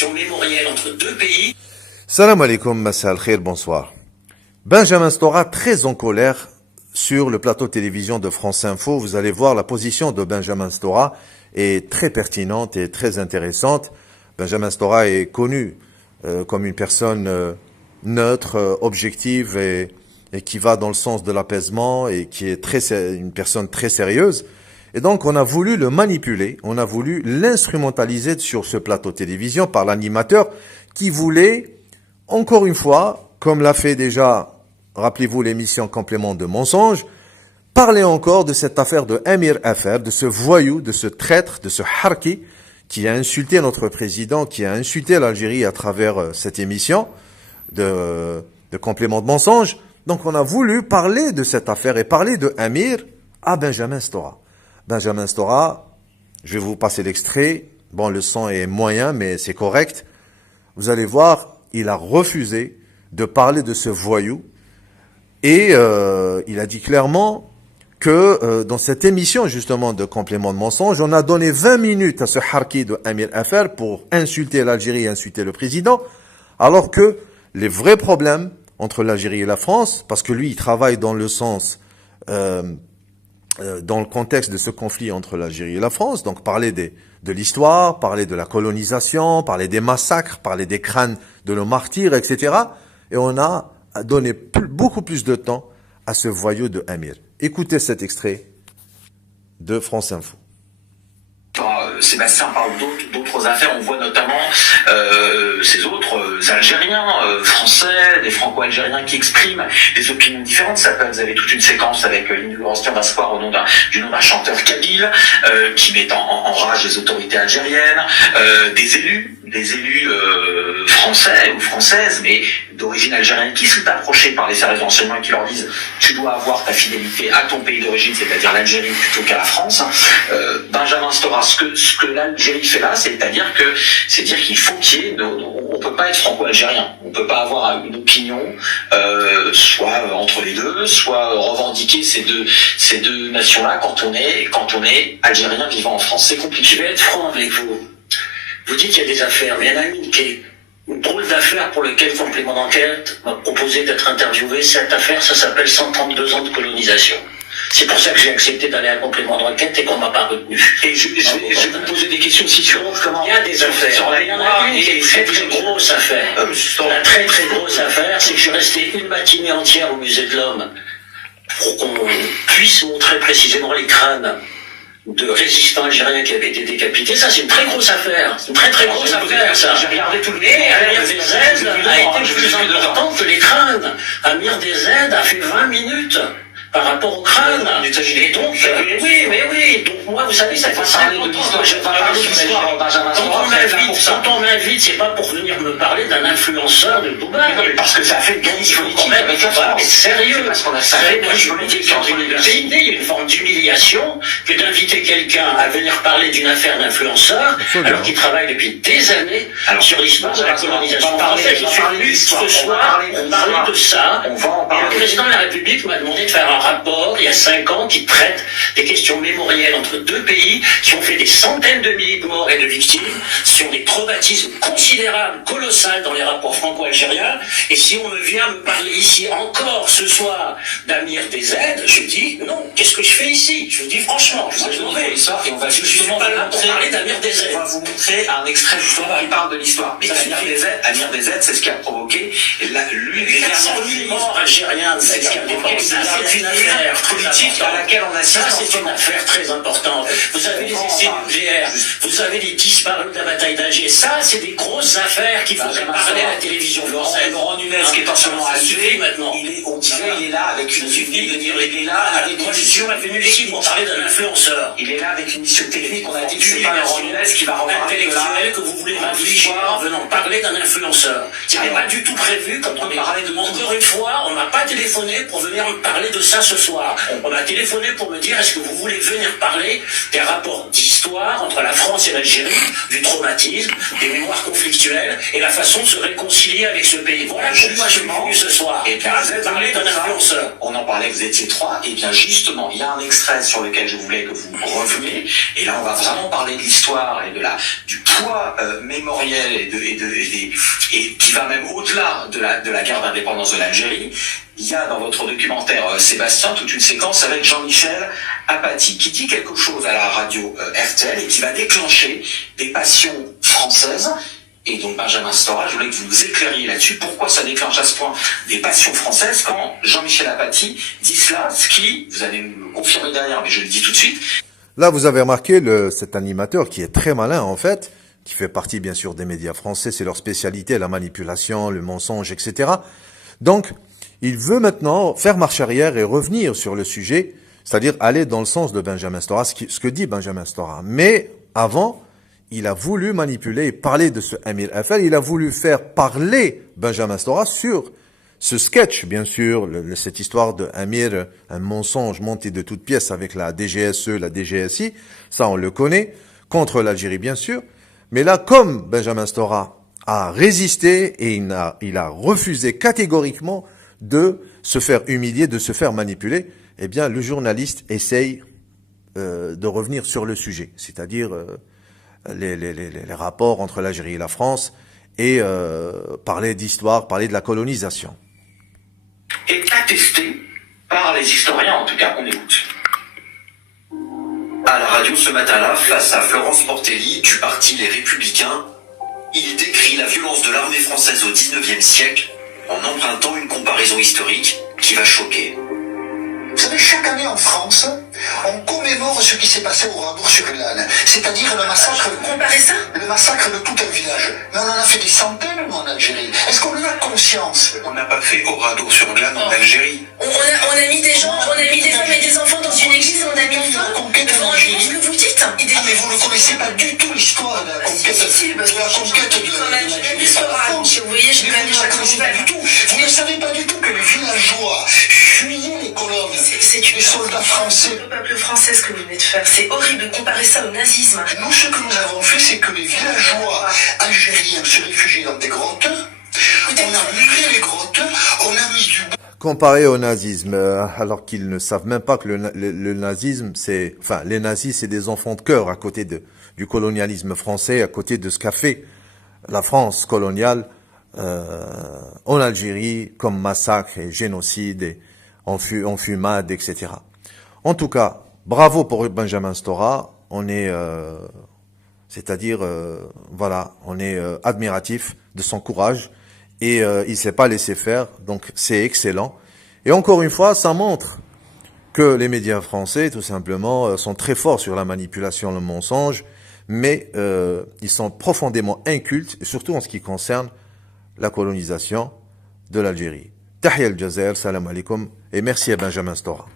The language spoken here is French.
questions mémorielles entre deux pays. Salam alaikum, massa al-khair, bonsoir. Benjamin Stora, très en colère sur le plateau télévision de France Info. Vous allez voir, la position de Benjamin Stora est très pertinente et très intéressante. Benjamin Stora est connu comme une personne neutre, objective et qui va dans le sens de l'apaisement et qui est une personne très sérieuse. Et donc, on a voulu le manipuler, on a voulu l'instrumentaliser sur ce plateau télévision par l'animateur qui voulait, encore une fois, comme l'a fait déjà, rappelez-vous l'émission Complément de mensonges, parler encore de cette affaire de Amir Afer, de ce voyou, de ce traître, de ce harki, qui a insulté notre président, qui a insulté l'Algérie à travers cette émission de Complément de mensonges. Donc, on a voulu parler de cette affaire et parler de Amir à Benjamin Stora. Benjamin Stora, je vais vous passer l'extrait. Bon, le son est moyen, mais c'est correct. Vous allez voir, il a refusé de parler de ce voyou. Et il a dit clairement que dans cette émission, justement, de Complément de mensonges, on a donné 20 minutes à ce harki de Amir Afer pour insulter l'Algérie et insulter le président, alors que les vrais problèmes entre l'Algérie et la France, parce que lui, il travaille dans le sens... dans le contexte de ce conflit entre l'Algérie et la France, donc parler de l'histoire, parler de la colonisation, parler des massacres, parler des crânes de nos martyrs, etc. Et on a donné beaucoup plus de temps à ce voyou de Amir. Écoutez cet extrait de France Info. Sébastien parle d'autres affaires, on voit notamment ces autres Algériens, Français, des Franco-Algériens qui expriment des opinions différentes. Vous avez toute une séquence avec l'inauguration d'un square du nom d'un chanteur kabyle qui met en rage les autorités algériennes, des élus français ou françaises, mais d'origine algérienne, qui sont approchés par les services d'enseignement et qui leur disent « tu dois avoir ta fidélité à ton pays d'origine, c'est-à-dire l'Algérie, plutôt qu'à la France ». Benjamin Stora, ce que l'Algérie fait là, c'est-à-dire qu'il faut qu'il y ait... On peut pas être franco-algérien, on peut pas avoir une opinion, soit entre les deux, soit revendiquer ces deux nations-là quand on est algérien vivant en France. C'est compliqué. Je vais être franc avec vous. Vous dites qu'il y a des affaires, mais il y en a une qui est une drôle d'affaire pour laquelle Complément d'enquête m'a proposé d'être interviewé. Cette affaire, ça s'appelle 132 ans de colonisation. C'est pour ça que j'ai accepté d'aller à Complément d'enquête et qu'on m'a pas retenu. Et je vais vous poser des questions aussi sur comment. Il y a des affaires. Il y en a une qui est très très grosse affaire. La très très grosse affaire, c'est que je suis resté une matinée entière au musée de l'Homme pour qu'on puisse montrer précisément les crânes de résistants algériens qui avaient été décapités. Ça, c'est une très grosse affaire. C'est une très très grosse affaire, ça. J'ai regardé tout le Et Amir Desaides a été plus important que les crânes. Amir Desaides a fait 20 minutes par rapport au crâne. Et donc, oui. Donc, moi, vous savez, ça fait 5 ans que je vais parler de l'histoire. Quand on m'invite, c'est pas pour venir me parler d'un influenceur de Dubaï. Parce que ça fait une gagner politique. Mais sérieux. Parce qu'on a fait une politique entre les deux. Il y a une forme d'humiliation que d'inviter quelqu'un à venir parler d'une affaire d'influenceur, alors qu'il travaille depuis des années sur l'histoire de la colonisation française. Ce soir, on parlait de ça. Et le président de la République m'a demandé de faire un rapport, il y a 5 ans, qui traite des questions mémorielles entre deux pays qui ont fait des centaines de milliers de morts et de victimes, sur des traumatismes considérables, colossales dans les rapports franco-algériens. Et si on vient me parler ici encore ce soir d'Amir Desaides, je dis non, qu'est-ce que je fais ici? Je vous dis franchement, je vous ai ça et on va justement parler d'Amir Desaides. On va vous montrer un extrait justement qui parle de l'histoire. Mais Amir Desaides, c'est ce qui a provoqué l'une des dernières morts algériens, c'est ce qui a provoqué une affaire politique à laquelle on assiste. Ça, c'est une affaire très importante. Vous avez les essais nucléaires, vous avez les disparus de la bataille d'Alger. Ça, c'est des grosses affaires qu'il faudrait parler à la télévision française. Laurent Nunez, qui est en ce moment à Alger, maintenant. On dirait il est là avec une il est là avec une mission venu ici pour parler d'un influenceur. Il est là avec une mission technique. On a dit que c'est pas Laurent Nunez qui va reparler de intellectuel que vous voulez m'infliger en venant parler d'un influenceur. C'était pas du tout prévu quand on parlait de encore une fois, on m'a pas téléphoné pour venir me parler de ça ce soir. On m'a téléphoné pour me dire est-ce que vous voulez venir parler des rapports d'histoire entre la France et l'Algérie, du traumatisme, des mémoire conflictuelle et la façon de se réconcilier avec ce pays. Voilà pourquoi je suis venu ce soir. Et bien, vous parlez d'un influenceur. On en parlait, vous étiez trois. Et bien, justement, il y a un extrait sur lequel je voulais que vous reveniez. Et là, on va vraiment parler de l'histoire et du poids mémoriel et qui va même au-delà de la guerre d'indépendance de l'Algérie. Il y a dans votre documentaire, Sébastien, toute une séquence avec Jean-Michel Apathy qui dit quelque chose à la radio RTL et qui va déclencher des passions françaises. Et donc Benjamin Stora, je voulais que vous nous éclairiez là-dessus. Pourquoi ça déclenche à ce point des passions françaises quand Jean-Michel Apathy dit cela, ce qui, vous allez me confirmer derrière, mais je le dis tout de suite. Là, vous avez remarqué cet animateur qui est très malin, en fait, qui fait partie, bien sûr, des médias français. C'est leur spécialité, la manipulation, le mensonge, etc. Donc, il veut maintenant faire marche arrière et revenir sur le sujet, c'est-à-dire aller dans le sens de Benjamin Stora, ce que dit Benjamin Stora. Mais avant, il a voulu manipuler et parler de ce Amir Affel. Il a voulu faire parler Benjamin Stora sur ce sketch, bien sûr, cette histoire de Amir, un mensonge monté de toutes pièces avec la DGSE, la DGSI. Ça, on le connaît. Contre l'Algérie, bien sûr. Mais là, comme Benjamin Stora a résisté et il a refusé catégoriquement de se faire humilier, de se faire manipuler, eh bien, le journaliste essaye de revenir sur le sujet, c'est-à-dire les rapports entre l'Algérie et la France et parler d'histoire, parler de la colonisation. Est attesté par les historiens, en tout cas, on écoute. À la radio ce matin-là, face à Florence Portelli du parti Les Républicains, il décrit la violence de l'armée française au XIXe siècle en empruntant une comparaison historique qui va choquer. Vous savez, chaque année en France, on commémore ce qui s'est passé au Radour-sur-Glane, c'est-à-dire le massacre. Comparez ça ? Le massacre de tout un village. Mais on en a fait des centaines, nous, en Algérie. Est-ce qu'on en a conscience? On n'a pas fait au Radour-sur-Glane en Algérie. On a mis des gens, on a mis des femmes et des enfants dans une église, on a mis une la conquête de ce l'Algérie. que vous dites. Ah, mais vous ne connaissez pas du tout l'histoire de la conquête de l'Algérie. Vous voyez, je Vous ne la connaissez pas du tout. Vous ne savez pas du tout que les villageois fuyaient les colonnes. C'est Les soldats français. Le peuple français, ce que vous venez de faire, c'est horrible de comparer ça au nazisme. Nous, ce que nous avons fait, c'est que les villageois algériens se réfugiaient dans des grottes. On a muré les grottes, on a mis du... Comparé au nazisme, alors qu'ils ne savent même pas que le nazisme, c'est... Enfin, les nazis, c'est des enfants de cœur à côté du colonialisme français, à côté de ce qu'a fait la France coloniale en Algérie, comme massacre et génocide et enfumade, etc. En tout cas, bravo pour Benjamin Stora. On est, voilà, on est admiratif de son courage et il s'est pas laissé faire. Donc c'est excellent. Et encore une fois, ça montre que les médias français, tout simplement, sont très forts sur la manipulation, le mensonge, mais ils sont profondément incultes, surtout en ce qui concerne la colonisation de l'Algérie. Tahia al-Jazair, salam alaikum, et merci à Benjamin Stora.